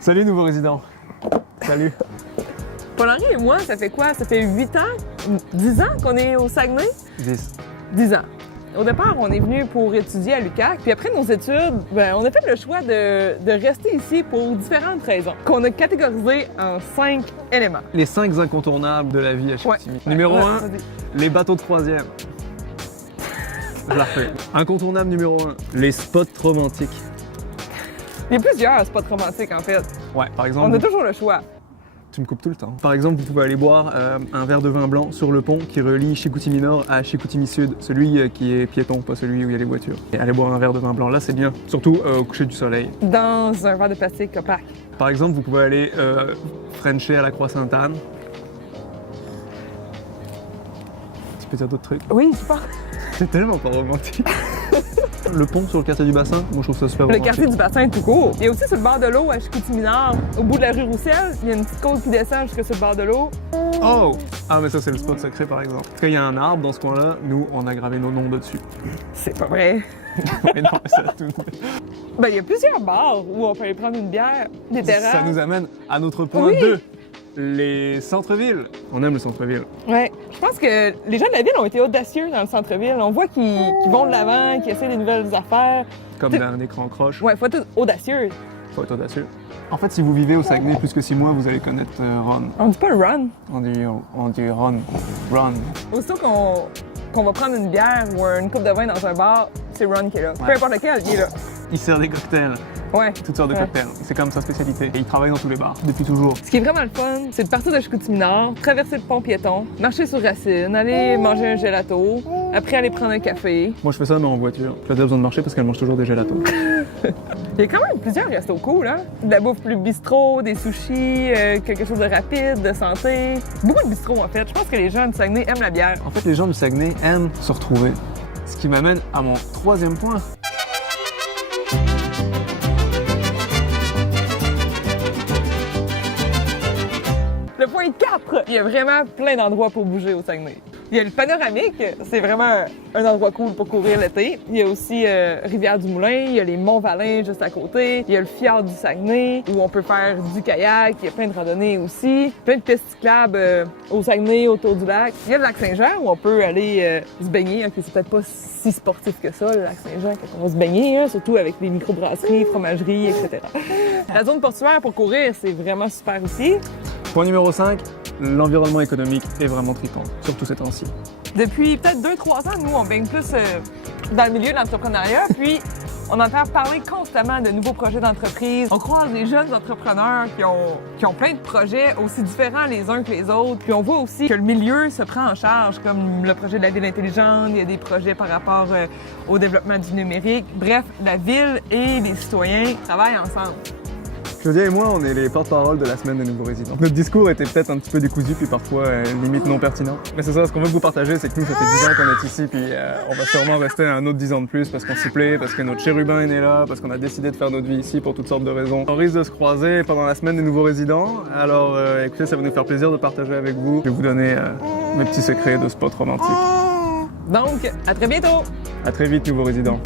Salut nouveau résident. Salut. Paul-Henri et moi, ça fait quoi? Ça fait 8 ans, 10 ans qu'on est au Saguenay? 10. 10 ans. Au départ, on est venu pour étudier à l'UQAC, puis après nos études, on a fait le choix de rester ici pour différentes raisons, qu'on a catégorisées en 5 éléments. Les 5 incontournables de la vie à Chicoutimi. Numéro 1, les bateaux de croisière. Je la refais. Incontournable numéro 1, les spots romantiques. Il y a plusieurs spots romantiques, en fait. Ouais, par exemple... On a toujours le choix. Tu me coupes tout le temps. Par exemple, vous pouvez aller boire un verre de vin blanc sur le pont qui relie Chicoutimi Nord à Chicoutimi Sud, celui qui est piéton, pas celui où il y a les voitures. Et aller boire un verre de vin blanc, là c'est bien, surtout au coucher du soleil. Dans un verre de plastique opaque. Par exemple, vous pouvez aller frencher à la Croix-Sainte-Anne. Tu peux dire d'autres trucs? Oui, je pense. C'est tellement pas romantique. Le pont sur le quartier du bassin, moi je trouve ça super romantique. Le quartier du bassin tout court. Il y a aussi sur le bord de l'eau à Chicoutimi Nord, au bout de la rue Roussel, il y a une petite côte qui descend jusqu'à sur le bord de l'eau. Oh! Ah mais ça c'est le spot secret par exemple. Quand il y a un arbre dans ce coin-là, nous on a gravé nos noms dessus. C'est pas vrai. Mais non, mais ça tout. Il y a plusieurs bars où on peut aller prendre une bière, des terrasses. Ça nous amène à notre point 2. Les centres-villes. On aime le centre-ville. Ouais. Je pense que les gens de la ville ont été audacieux dans le centre-ville. On voit qu'ils vont de l'avant, qu'ils essaient des nouvelles affaires. Comme dans un écran croche. Ouais, faut être audacieux. Faut être audacieux. En fait, si vous vivez au Saguenay plus que 6 mois, vous allez connaître Ron. On dit pas run. On dit Ron. Ron. Aussitôt qu'on va prendre une bière ou une coupe de vin dans un bar, c'est Ron qui est là. Ouais. Peu importe lequel, il est là. Il sert des cocktails. Ouais. Toutes sortes de cocktails. C'est comme sa spécialité. Et il travaille dans tous les bars, depuis toujours. Ce qui est vraiment le fun, c'est de partir de Chicoutimi Nord, traverser le pont piéton, marcher sur Racine, aller manger un gelato, après aller prendre un café. Moi, je fais ça, mais en voiture. J'ai pas besoin de marcher parce qu'elle mange toujours des gelatos. Il y a quand même plusieurs restos cool, hein? De la bouffe plus bistrot, des sushis, quelque chose de rapide, de santé. Beaucoup de bistrot, en fait. Je pense que les gens du Saguenay aiment la bière. En fait, les gens du Saguenay aiment se retrouver. Ce qui m'amène à mon 3e point. Le point 4, il y a vraiment plein d'endroits pour bouger au Saguenay. Il y a le panoramique, c'est vraiment un endroit cool pour courir l'été. Il y a aussi Rivière-du-Moulin, il y a les Monts-Valin juste à côté, il y a le fjord du Saguenay où on peut faire du kayak, il y a plein de randonnées aussi, plein de pistes cyclables au Saguenay, autour du lac. Il y a le lac Saint-Jean où on peut aller se baigner, hein, que c'est peut-être pas si sportif que ça, le lac Saint-Jean, quand on va se baigner, hein, surtout avec les microbrasseries, fromageries, etc. La zone portuaire pour courir, c'est vraiment super aussi. Point numéro 5, l'environnement économique est vraiment tripant, surtout ces temps-ci. Depuis peut-être 2-3 ans, nous, on baigne plus dans le milieu de l'entrepreneuriat, puis on entend parler constamment de nouveaux projets d'entreprise. On croise des jeunes entrepreneurs qui ont plein de projets aussi différents les uns que les autres. Puis on voit aussi que le milieu se prend en charge, comme le projet de la ville intelligente, il y a des projets par rapport au développement du numérique. Bref, la ville et les citoyens travaillent ensemble. Claudia et moi, on est les porte-parole de la semaine des nouveaux résidents. Notre discours était peut-être un petit peu décousu, puis parfois limite non pertinent. Mais c'est ça, ce qu'on veut vous partager, c'est que nous, ça fait 10 ans qu'on est ici, puis on va sûrement rester un autre 10 ans de plus parce qu'on s'y plaît, parce que notre chérubin est né là, parce qu'on a décidé de faire notre vie ici pour toutes sortes de raisons. On risque de se croiser pendant la semaine des nouveaux résidents, alors écoutez, ça va nous faire plaisir de partager avec vous. Je vais vous donner mes petits secrets de spots romantiques. Donc, à très bientôt! À très vite, nouveaux résidents.